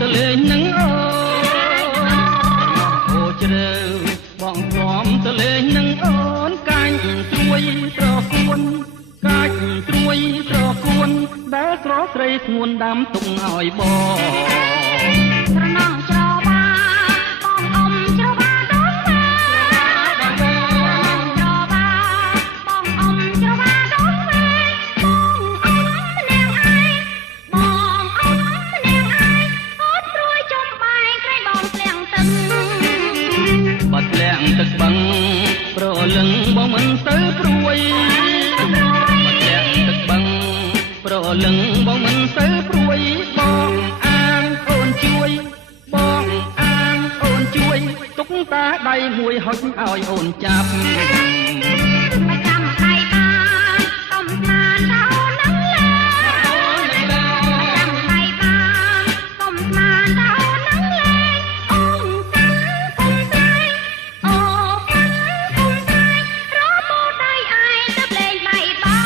ទៅលេងនឹងអូអូជ្រៅបងព្រមទៅលេងនឹងអូនកាញ់ត្រួយត្រគួនកាច់ត្រួយត្រគួនដែលក្រស្រីស្ងួនដាំទុកឲ្យបងត្រណងច្របាបងអ៊ំច្របាដងវែច្របាបងអ៊ំច្របាដងវែបងអ៊ំនាងឯងបងអ៊ំនាងឯងអត់ព្រួយចំបែកក្រែងបងស្លាំងទឹកបាត់លាក់ទឹកបឹងប្រលឹងបងមិនទៅព្រួយប្រលឹងបងមិនទៅព្រួយបងអាងអូនជួយបងអាងអូនជួយទុកតាដៃមួយហុចឲ្យអូនចាប់មិនចាំដៃបានកំសាន្តអូននឹងឡើយចាំដៃបានកំសាន្តអូននឹងឡើយអូនកាន់គុំតែអូកាន់គុំតែរកពោដៃឯងទៅលេងដៃបង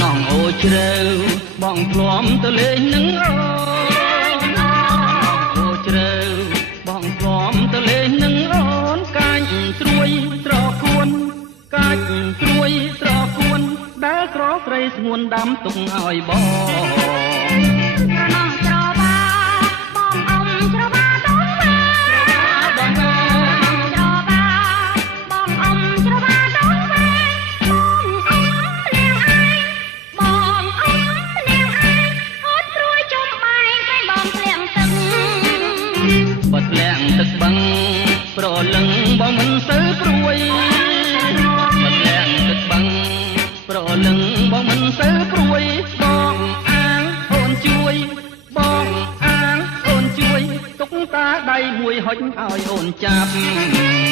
នងអូជ្រៅបងធ្លាប់ទៅលេងនឹងអូអូជ្រៅបងធ្លាប់ទៅលេងនឹងអូនកាច់ត្រួយត្រគួនកាច់ត្រួយត្រគួនដែលក្រស្រីស្ងួនដាំទុកឲ្យបងត្រណងច្របាបងអ៊ំច្របាដងវែច្របាបងអ៊ំច្របាដងវែបងអ៊ំនាងឯងបងអ៊ំនាងឯងអត់ព្រួយចំបែកក្រែងបងស្លាំងទឹកបាត់លាក់ទឹកបឹងប្រលឹងបងមិនទៅព្រួយបាត់លាក់ទឹកបឹងប្រលឹងបងមិនទៅព្រួយបងអាងអូនជួយបងអាងអូនជួយទុកតាដៃមួយហុចឲ្យអូនចាប់